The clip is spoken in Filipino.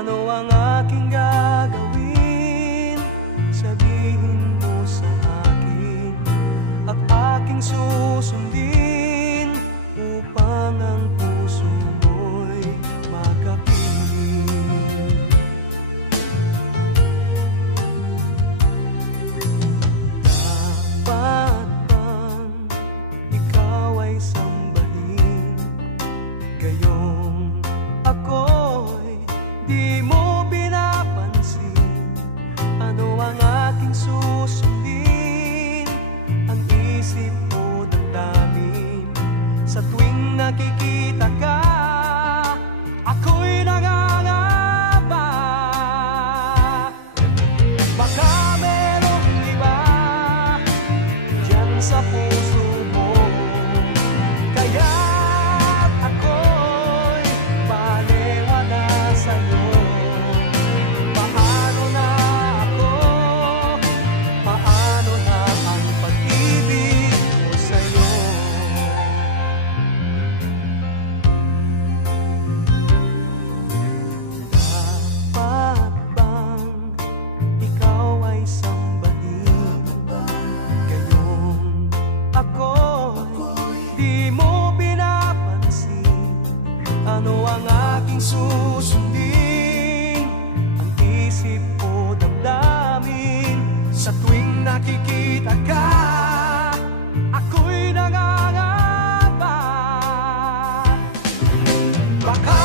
Ano ang aking gagawin? Sabihin mo sa akin at aking susundin upang ang puso mo'y makapiling. Dapat bang ikaw ay sambahin, gayong ako'y di mo pinapansin? Ano ang aking susundin? Ang isip mo damdamin sa tuwing nakikita ka, ako'y nangangamba. Baka merong iba dyan sa puso mo, kaya't ako'y paliwa na sa'yo. Paano na ako? Paano na ang pag-ibig mo sa'yo? Dapat bang ikaw ay sambahin, gayong ako'y di mo pinapansin? Ano ang aking susundin? Ang isip mo damdamin sa tuwing nakikita ka, ako'y nangangamba. Baka